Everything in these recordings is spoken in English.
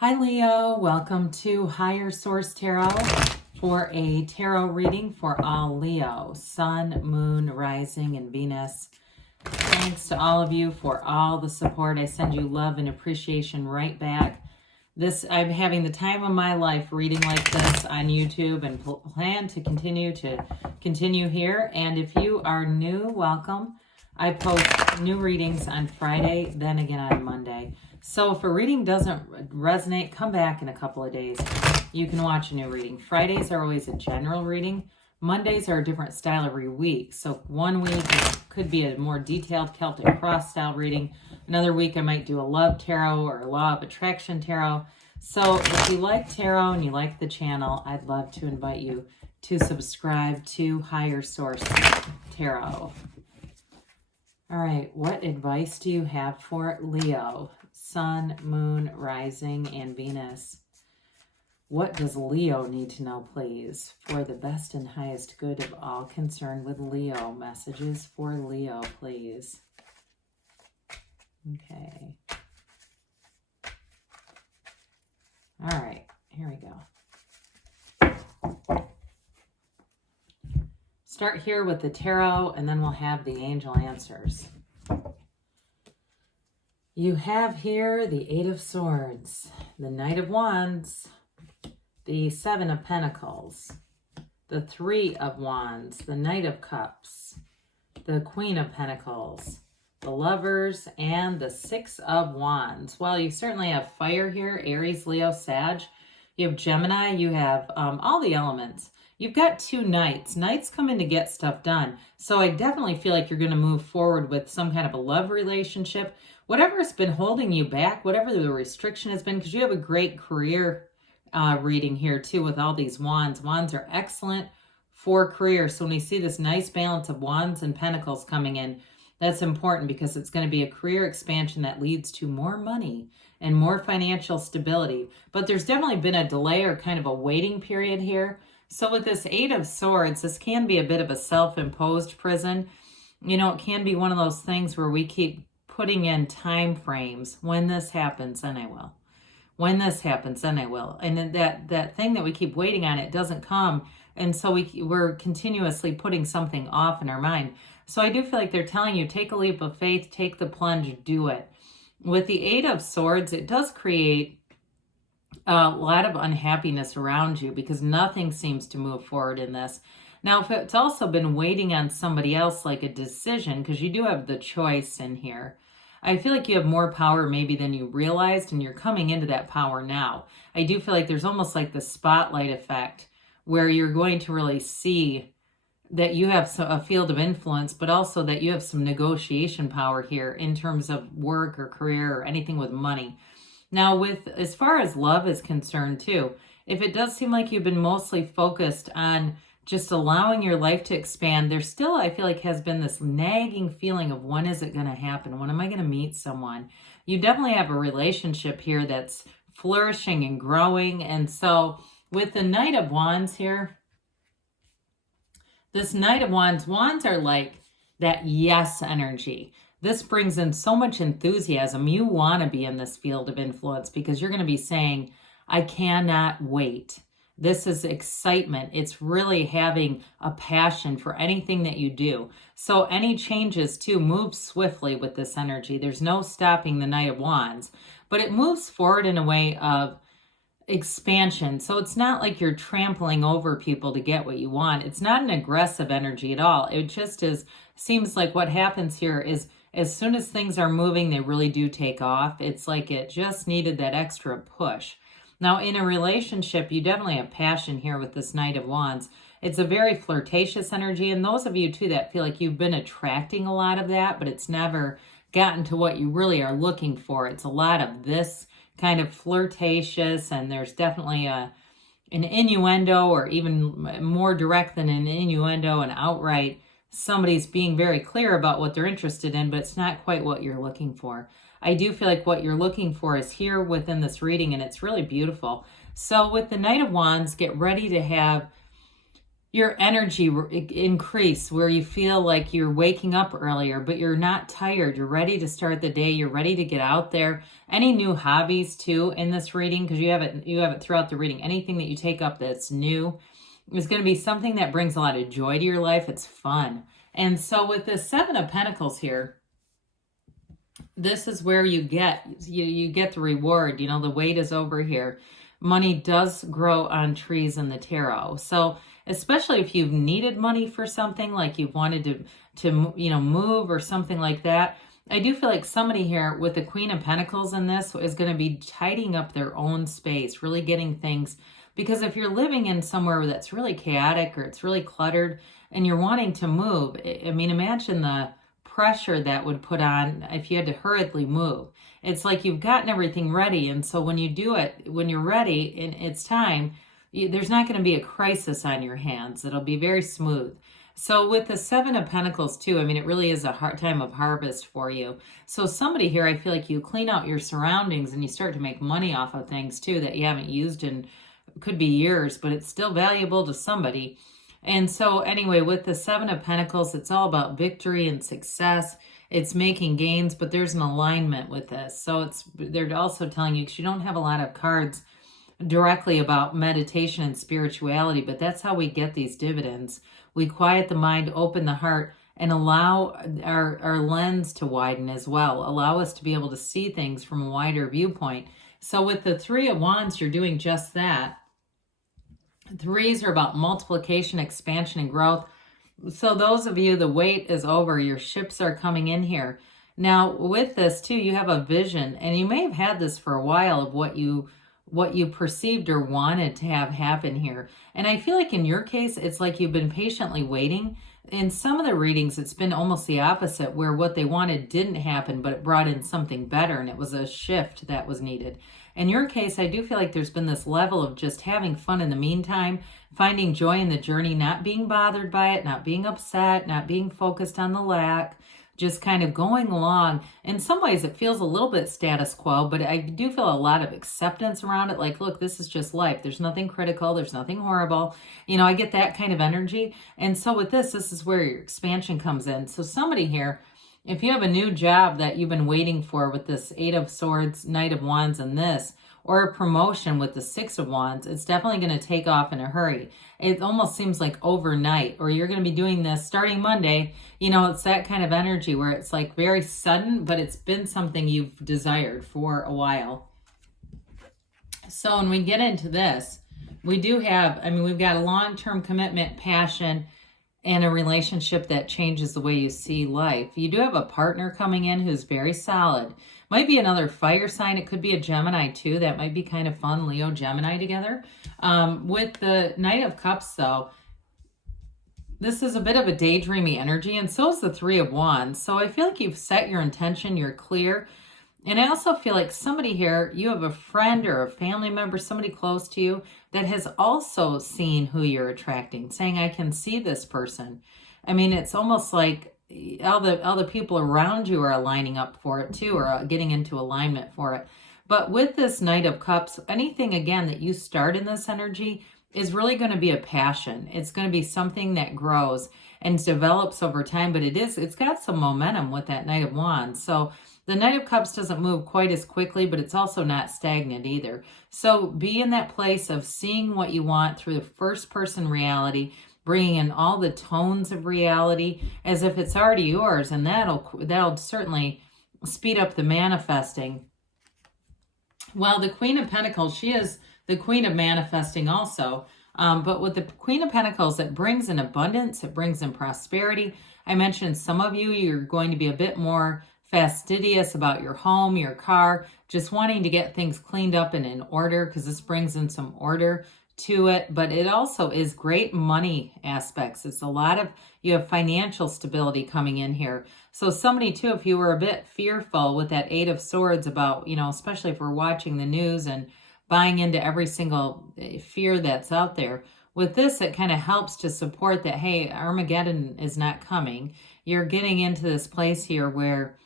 Hi Leo, welcome to Higher Source Tarot for a tarot reading for all Leo, Sun, Moon, Rising, and Venus. Thanks to all of you for all the support. I send you love and appreciation right back. I'm having the time of my life reading like this on YouTube and plan to continue here. And if you are new, welcome. I post new readings on Friday, then again on Monday. So if a reading doesn't resonate, come back in a couple of days. You can watch a new reading. Fridays are always a general reading. Mondays are a different style every week. So one week it could be a more detailed Celtic cross style reading. Another week I might do a love tarot or a law of attraction tarot. So if you like tarot and you like the channel, I'd love to invite you to subscribe to Higher Source Tarot. All right, what advice do you have for Leo? Sun, Moon, Rising, and Venus. What does Leo need to know, please, for the best and highest good of all concerned with Leo? Messages for Leo, please. Okay. All right, here we go. Start here with the tarot, and then we'll have the angel answers. You have here the Eight of Swords, the Knight of Wands, the Seven of Pentacles, the Three of Wands, the Knight of Cups, the Queen of Pentacles, the Lovers, and the Six of Wands. Well, you certainly have fire here, Aries, Leo, Sag. You have Gemini, you have all the elements. You've got two Knights. Knights come in to get stuff done. So I definitely feel like you're going to move forward with some kind of a love relationship. Whatever's been holding you back, whatever the restriction has been, because you have a great career reading here too with all these wands. Wands are excellent for career. So when you see this nice balance of wands and pentacles coming in, that's important because it's going to be a career expansion that leads to more money and more financial stability. But there's definitely been a delay or kind of a waiting period here. So with this Eight of Swords, this can be a bit of a self-imposed prison. You know, it can be one of those things where we keep putting in time frames. When this happens, then I will. When this happens, then I will. And then that thing that we keep waiting on, it doesn't come. And so we're continuously putting something off in our mind. So I do feel like they're telling you, take a leap of faith, take the plunge, do it. With the Eight of Swords, it does create a lot of unhappiness around you because nothing seems to move forward in this. Now, if it's also been waiting on somebody else, like a decision, because you do have the choice in here, I feel like you have more power maybe than you realized, and you're coming into that power now. I do feel like there's almost like the spotlight effect where you're going to really see that you have a field of influence, but also that you have some negotiation power here in terms of work or career or anything with money. Now, as far as love is concerned too, if it does seem like you've been mostly focused on just allowing your life to expand, there still, I feel like, has been this nagging feeling of when is it going to happen? When am I going to meet someone? You definitely have a relationship here that's flourishing and growing. And so with the Knight of Wands here, this Knight of Wands, wands are like that yes energy. This brings in so much enthusiasm. You want to be in this field of influence because you're going to be saying, I cannot wait. This is excitement. It's really having a passion for anything that you do. So any changes too move swiftly with this energy. There's no stopping the Knight of Wands, but it moves forward in a way of expansion. So it's not like you're trampling over people to get what you want. It's not an aggressive energy at all. It just seems like what happens here is as soon as things are moving, they really do take off. It's like it just needed that extra push. Now, in a relationship, you definitely have passion here with this Knight of Wands. It's a very flirtatious energy, and those of you, too, that feel like you've been attracting a lot of that, but it's never gotten to what you really are looking for. It's a lot of this kind of flirtatious, and there's definitely an innuendo, or even more direct than an innuendo, and outright somebody's being very clear about what they're interested in, but it's not quite what you're looking for. I do feel like what you're looking for is here within this reading, and it's really beautiful. So with the Knight of Wands, get ready to have your energy increase, where you feel like you're waking up earlier, but you're not tired. You're ready to start the day. You're ready to get out there. Any new hobbies too in this reading, because you have it throughout the reading. Anything that you take up that's new is going to be something that brings a lot of joy to your life. It's fun. And so with the Seven of Pentacles here, this is where you get the reward. The weight is over here. Money does grow on trees in the tarot. So especially if you've needed money for something, like you've wanted to move or something like that, I do feel like somebody here with the Queen of Pentacles in this is going to be tidying up their own space, really getting things. Because if you're living in somewhere that's really chaotic or it's really cluttered and you're wanting to move, I mean, imagine the pressure that would put on if you had to hurriedly move. It's like you've gotten everything ready, and so when you do it, when you're ready and it's time, there's not going to be a crisis on your hands. It'll be very smooth. So with the Seven of Pentacles too, I mean, it really is a hard time of harvest for you. So somebody here, I feel like you clean out your surroundings and you start to make money off of things too that you haven't used in, could be years, but it's still valuable to somebody. And so anyway, with the Seven of Pentacles, it's all about victory and success. It's making gains, but there's an alignment with this. So they're also telling you, because you don't have a lot of cards directly about meditation and spirituality, but that's how we get these dividends. We quiet the mind, open the heart, and allow our lens to widen as well. Allow us to be able to see things from a wider viewpoint. So with the Three of Wands, you're doing just that. Threes are about multiplication, expansion, and growth. So those of you, the wait is over. Your ships are coming in here. Now with this too, you have a vision, and you may have had this for a while, of what you perceived or wanted to have happen here. And I feel like in your case, it's like you've been patiently waiting. In some of the readings, it's been almost the opposite, where what they wanted didn't happen, but it brought in something better, and it was a shift that was needed. In your case, I do feel like there's been this level of just having fun in the meantime, finding joy in the journey, not being bothered by it, not being upset, not being focused on the lack, just kind of going along. In some ways, it feels a little bit status quo, but I do feel a lot of acceptance around it. Like, look, this is just life. There's nothing critical. There's nothing horrible. I get that kind of energy. And so with this is where your expansion comes in. So somebody here, if you have a new job that you've been waiting for with this Eight of Swords, Knight of Wands, and this, or a promotion with the Six of Wands, it's definitely going to take off in a hurry. It almost seems like overnight, or you're going to be doing this starting Monday. It's that kind of energy where it's like very sudden, but it's been something you've desired for a while. So when we get into this, we do have, we've got a long-term commitment, passion, and a relationship that changes the way you see life. You do have a partner coming in who's very solid. Might be another fire sign. It could be a Gemini too. That might be kind of fun, Leo, Gemini together. With the Knight of Cups though, this is a bit of a daydreamy energy, and so is the Three of Wands. So I feel like you've set your intention, you're clear. And I also feel like somebody here, you have a friend or a family member, somebody close to you, that has also seen who you're attracting, saying, I can see this person. It's almost like all the people around you are lining up for it too, or getting into alignment for it. But with this Knight of Cups, anything again that you start in this energy is really going to be a passion. It's going to be something that grows and develops over time, but it's got some momentum with that Knight of Wands. So the Knight of Cups doesn't move quite as quickly, but it's also not stagnant either. So be in that place of seeing what you want through the first person reality, bringing in all the tones of reality as if it's already yours, and that'll certainly speed up the manifesting. Well, the Queen of Pentacles, she is the Queen of manifesting also. But with the Queen of Pentacles, it brings in abundance, it brings in prosperity. I mentioned some of you're going to be a bit more fastidious about your home, your car, just wanting to get things cleaned up and in order, because this brings in some order to it. But it also is great money aspects. It's a lot of, you have financial stability coming in here. So somebody too, if you were a bit fearful with that Eight of Swords about, especially if we're watching the news and buying into every single fear that's out there, with this, it kind of helps to support that, hey, Armageddon is not coming. You're getting into this place here where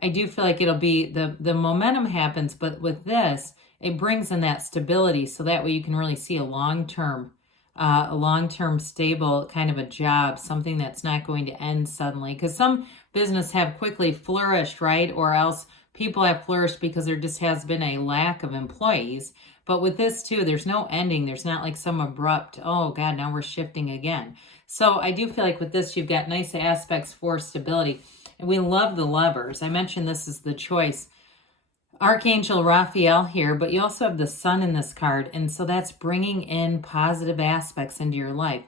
I do feel like it'll be, the momentum happens, but with this, it brings in that stability, so that way you can really see a long-term a long-term stable kind of a job, something that's not going to end suddenly. Because some business have quickly flourished, right? Or else people have flourished because there just has been a lack of employees. But with this too, there's no ending. There's not like some abrupt, oh God, now we're shifting again. So I do feel like with this, you've got nice aspects for stability. And we love the Lovers. I mentioned this is the choice. Archangel Raphael here, but you also have the Sun in this card. And so that's bringing in positive aspects into your life.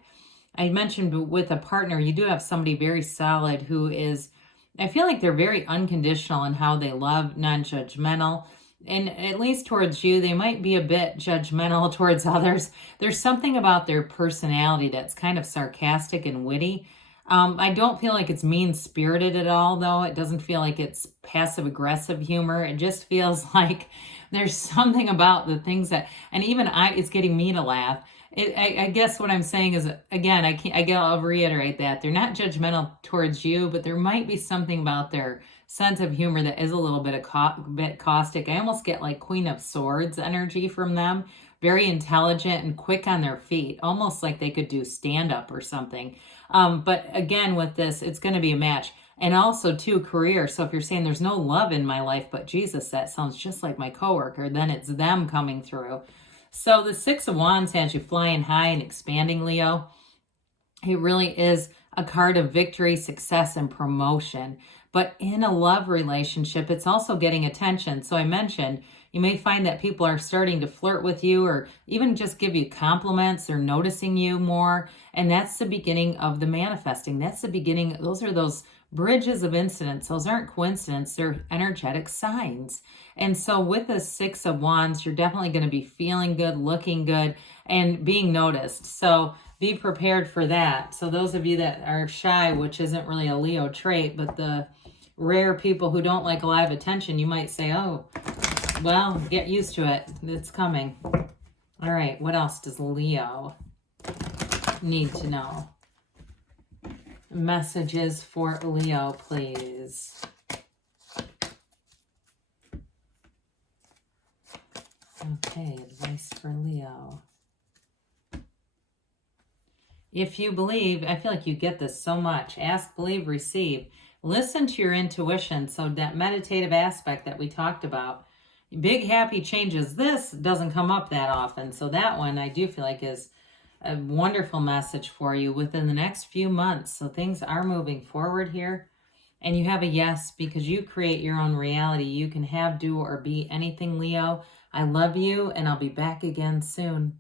I mentioned with a partner, you do have somebody very solid who is, I feel like they're very unconditional in how they love, non-judgmental. And at least towards you, they might be a bit judgmental towards others. There's something about their personality that's kind of sarcastic and witty. I don't feel like it's mean-spirited at all, though. It doesn't feel like it's passive-aggressive humor. It just feels like there's something about the things that, and even it's getting me to laugh. I guess what I'm saying is, again, I'll reiterate that. They're not judgmental towards you, but there might be something about their sense of humor that is a little bit caustic. I almost get like Queen of Swords energy from them. Very intelligent and quick on their feet, almost like they could do stand-up or something. But again, with this, it's going to be a match. And also, too, career. So if you're saying there's no love in my life but Jesus, that sounds just like my coworker, then it's them coming through. So the Six of Wands has you flying high and expanding, Leo. It really is a card of victory, success, and promotion. But in a love relationship, it's also getting attention. So I mentioned you may find that people are starting to flirt with you or even just give you compliments. They're noticing you more. And that's the beginning of the manifesting. That's the beginning. Those are those bridges of incidents. Those aren't coincidences. They're energetic signs. And so with the Six of Wands, you're definitely going to be feeling good, looking good, and being noticed. So be prepared for that. So those of you that are shy, which isn't really a Leo trait, but the rare people who don't like a lot of attention, you might say, oh, well, get used to it. It's coming. All right. What else does Leo need to know? Messages for Leo, please. Okay. Advice for Leo. If you believe, I feel like you get this so much. Ask, believe, receive. Listen to your intuition. So that meditative aspect that we talked about, big happy changes. This doesn't come up that often. So that one I do feel like is a wonderful message for you within the next few months. So things are moving forward here. And you have a yes because you create your own reality. You can have, do, or be anything, Leo. I love you, and I'll be back again soon.